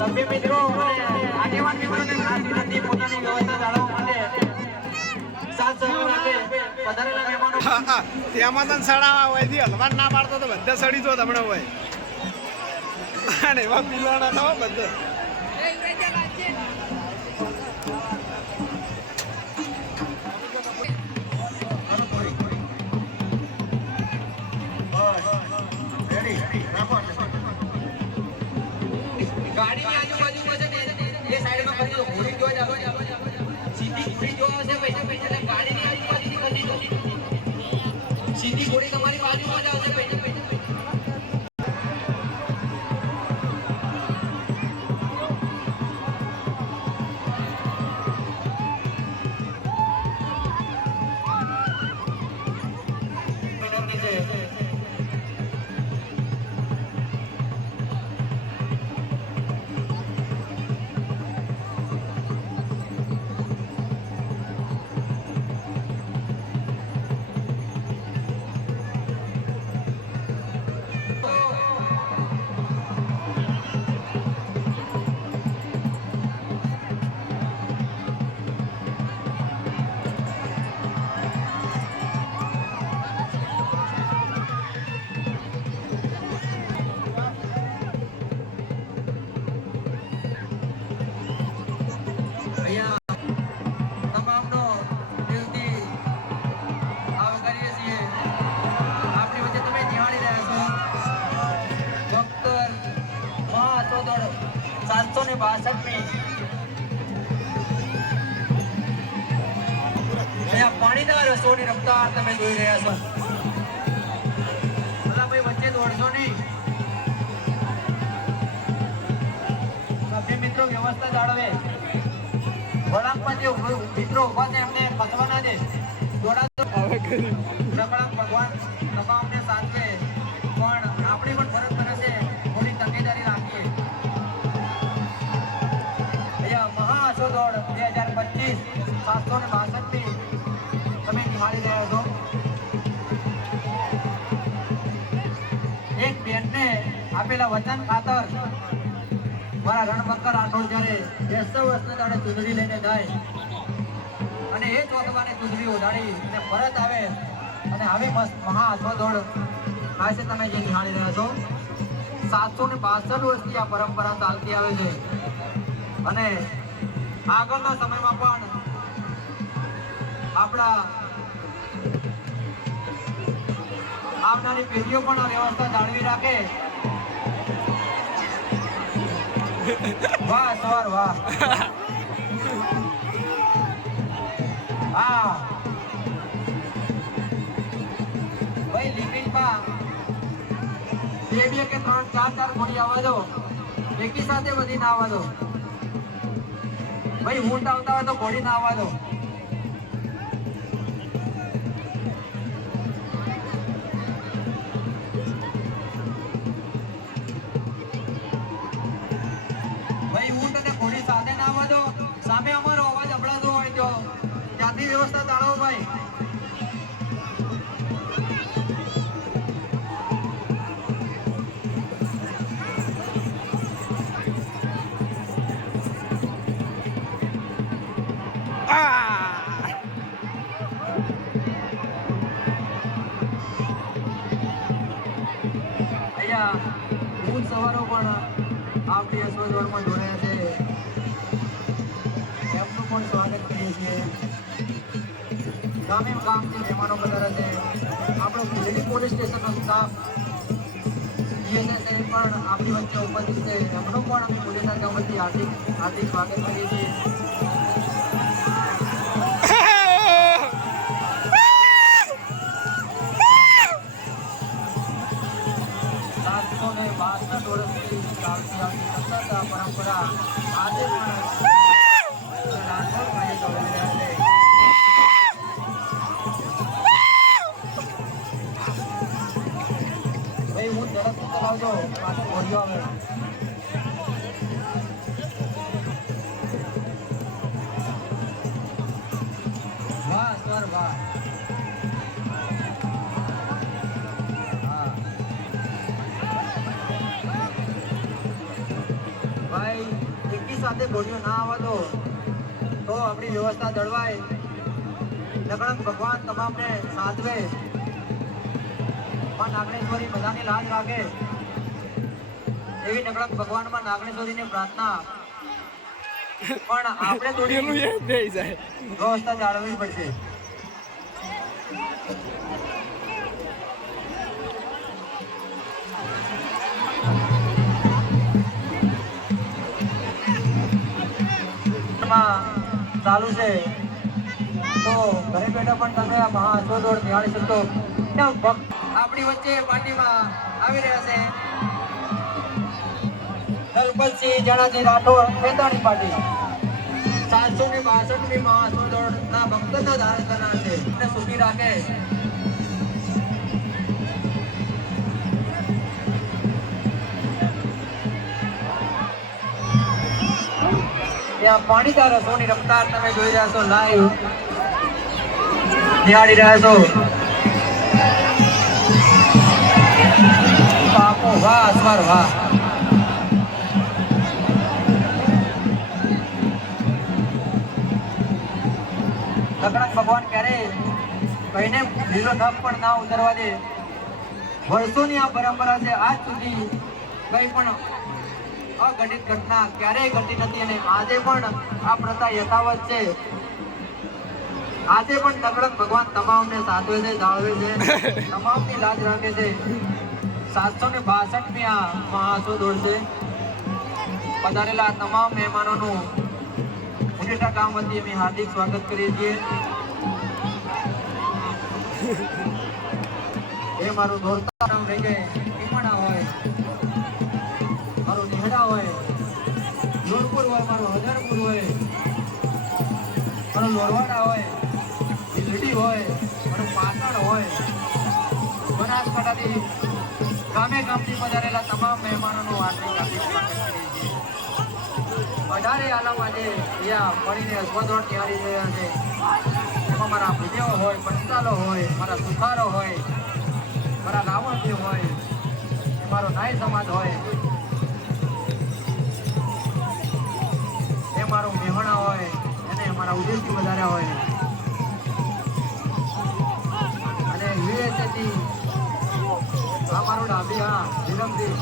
સભ્ય મિત્રો અને આગેવાન મિત્રોને ખાસ વિનંતી પોતાની વ્યવસ્થા જાળવવા માટે સાથ સહકાર આપે પધારેલા મહેમાનો તેમાં તને સડાવા હોય થી હલવાન ના પાડતો તો બધા સડી જો તમને હોય અને એવા પીલાના ના હોય બધા ગાડીની આજુબાજુમાં છે ને એ સાઈડમાં કરી દો ઘોડી જોવા જાવ સીધી ઘોડી જોવા છે પૈસા એટલે ગાડીની આજુબાજુથી કરી દો સીધી ઘોડી તમારી બાજુમાં જ આવશે પૈસા પાણીદાર રસોની રફતાર તમે જોઈ રહ્યા છો ભાઈ વચ્ચે દોડશો નહીં સભ્ય મિત્રો વ્યવસ્થા જાળવે વળાંકમાં જે મિત્રો ઉભા છે એમને ફસવા ના દે દોડાતો ભગવાન તમામને સાચવે પણ આપણી પણ ફરજ કરે છે થોડી તકેદારી રાખીએ મહાઅસો દોડ 2025 762 તમે નિહાળી રહ્યા છો એક બેનને આપેલા વચન ખાતર મારા રણબંકર રાઠોડ જ્યારે 200 વર્ષના દાડે ચૂંદડી લઈને જાય અને એ ચોકવાને ચૂંદડી ઓઢાડી અને પરત આવે અને આવી મહાઅસો દોડ આ છે તમે જે નિહાળી રહ્યા છો 762 વર્ષથી આ પરંપરા ચાલતી આવે છે અને આગળના સમયમાં પણ આપણા આવનારી પેઢીઓ પણ આ વ્યવસ્થા જાળવી રાખે વાહ સવાર વાહ હા ભાઈ લિમિટમાં 2 કે 3 4 ઘોડી આવવા દો એકી સાથે બધી ના આવવા દો ભાઈ ઊંટ આવતા હોય તો ઘોડી ના આવવા દો ભાઈ ઊંટ અને ઘોડી સાથે ના આવવા દો સામે અમારો અવાજ અબળાતો હોય તો ત્યાંથી વ્યવસ્થા જાળવો ભાઈ ભૂત સવારો પણ આપણી અશ્વદોડમાં જોડાયા છે એમનું પણ સ્વાગત કરીએ છીએ ગામે ગામથી મહેમાનો પધાર્યા છે આપણો ભીલડી પોલીસ સ્ટેશનનો સ્ટાફ બીએસએફ પણ આપણી વચ્ચે ઉપસ્થિત છે એમનું પણ અમે પોલીસના ગામથી હાર્દિક સ્વાગત કરીએ છીએ પરંપરા આજે પણ ભાઈ હું ઝડપથી ચલાવજો પાછો ઘોડ્યો આવે વાહ સર વાહ ભાઈ આપણી સાથે ઘોડીઓ ના આવવા દો તો આપણી વ્યવસ્થા જળવાય. નકળંગ ભગવાન તમામને સાધવે, માં નાગણેશ્વરી બધાની લાજ રાખે એવી નકળંગ ભગવાનમાં નાગણેશ્વરીની પ્રાર્થના. પણ આપણે થોડી વ્યવસ્થા જાળવવી પડશે. ચાલુ છે તો ઘરે બેઠા પણ તમે આ મહાઅશ્વદોડ નિહાળી શકશો. આપણી વચ્ચે પાર્ટીમાં આવી રહ્યા છે દલપતસિંહ જણાજી રાઠોડ ખેતાણી પાર્ટી. 762મી મહાઅશ્વદોડના ભક્તના ધારણ કરનાર છે અને સુખી રાખે. ત્યાં પાણીદાર રસોની રફતાર તમે જોઈ રહ્યા છો, લાઈવ નિહાળી રહ્યા છો. બાપુ વાહ, અસવાર વાહ. નકળંગ ભગવાન ક્યારે કહીને લીલો ધપ પણ ના ઉતરવા દે. વર્ષોની આ પરંપરા છે. આજ સુધી કઈ પણ અઘટિત ઘટના ક્યારેય ઘટી નથી અને આજે પણ આ પ્રથા યથાવત છે. આજે પણ નકળંગ ભગવાન તમામને સાધવે છે, જાળવે છે, તમામની લાજ રાખે છે. 762મી આ મહાઅશ્વદોડ છે. પધારેલા તમામ મહેમાનોનું ઉડેટા ગામ વતી અમે હાર્દિક સ્વાગત કરીએ છીએ. એ મારું દોરતા નામ લઈ ગયે ટીમાણા હોય, મારું નેહડા હોય, જોરપુર હોય, મારું હજારપુર હોય, મારું લોરવાડા હોય, લીલડી હોય, મારું પાટણ હોય, બનાસકાંઠાથી ગામે ગામથી પધારેલા તમામ મહેમાનોનું હાર્દિક સ્વાગત કરીએ છીએ. 18 આલમ આજે અહીંયા મળીને અશ્વદોડ નિહાળી રહ્યા છે. એમાં મારા ભૂદેવો હોય, પંચાલો હોય, મારા સુથારો હોય, મારા રાવણદેવ હોય, મારો નાય સમાજ હોય, એ મારો મેહણા હોય અને મારા ઉદેશથી વધાર્યા હોય અને યુએસએથી આ મારો ડાબી હા વિલમથી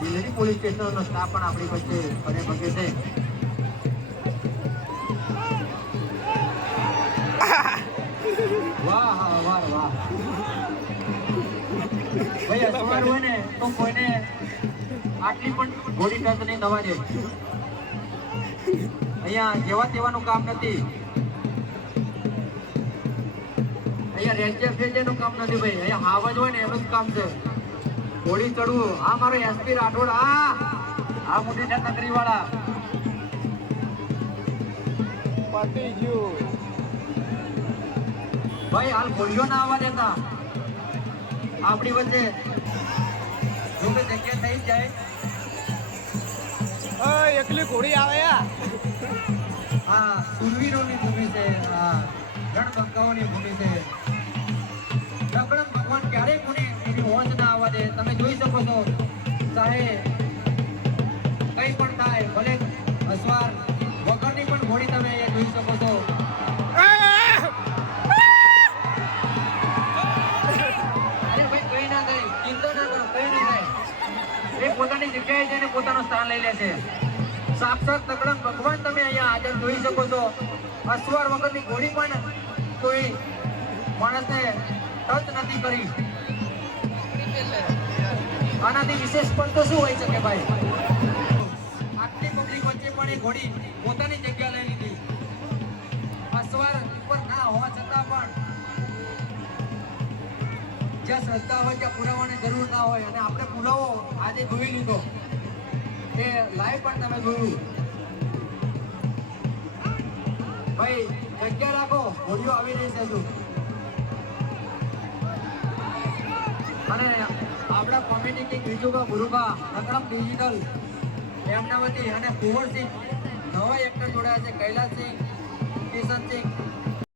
બિલડી પોલીસ સ્ટેશનનો સ્ટાફ પણ આપણી વચ્ચે ફરે ભગે છે. વાહ હા વાહ વાહ. ભાઈ અસવાર હોય ને તો કોઈને આટલી પણ ઘોડી ટચ નહીં થવા દે. અહીંયા જેવા તેવાનું કામ નથી. અહીંયા રેન્જર ફેજરનું કામ નથી ભાઈ. અહીંયા હાવજ હોય ને એનું જ કામ છે. ઘોડી ચડવું. આ મારો એસપી રાઠોડ, આ મોટી નગરી વાળા પટી ગયું ભાઈ. હાલ ઘોડીઓ ના આવવા દેતા આપણી વચ્ચે. જો કે જગ્યા થઈ જાય એકલી ઘોડી આવે યાર. હા, સુરવીરોની ભૂમિ છે, રણબંકાઓની ભૂમિ છે. નકળંગ ભગવાન ક્યારેય કોને એની હોશ ના આવવા દે. તમે જોઈ શકો છો, ચાહે કઈ પણ થાય, ભલે અસવાર વગરની પણ ઘોડી તમે અહીંયા જોઈ શકો છો. અરે ભાઈ કઈ ના થાય, ચિંતા ના કરો, કઈ નહીં થાય. એ પોતાની જગ્યાએ જઈને પોતાનું સ્થાન લઈ લે છે. સાક્ષાત નકળંગ ભગવાન તમે અહીંયા હાજર જોઈ શકો છો. અસવાર વગરની ઘોડી પણ કોઈ માણસને ટચ નથી કરી. આનાથી વિશેષ પણ તો શું હોય શકે ભાઈ? આટલી પબ્લિક વચ્ચે પણ એ ઘોડી પોતાની જગ્યા લઈ લીધી. અસવાર ઉપર ના હોવા છતાં પણ જ્યાં શ્રદ્ધા હોય ત્યાં પુરાવાની જરૂર ના હોય. અને આપણે પુરાવો આજે જોઈ લીધો, એ લાઈવ પણ તમે જોયું. ભાઈ જગ્યા રાખો, ઘોડીઓ આવી રહી છે હજુ. અને આપણા કોમ્યુનિટી વિજુભા ગુરુભા નકળંગ ડિજિટલ એમના વતી અને કુંવરસિંહ નવા એક્ટર જોડાયા છે, કૈલાસસિંહ, કિશનસિંહ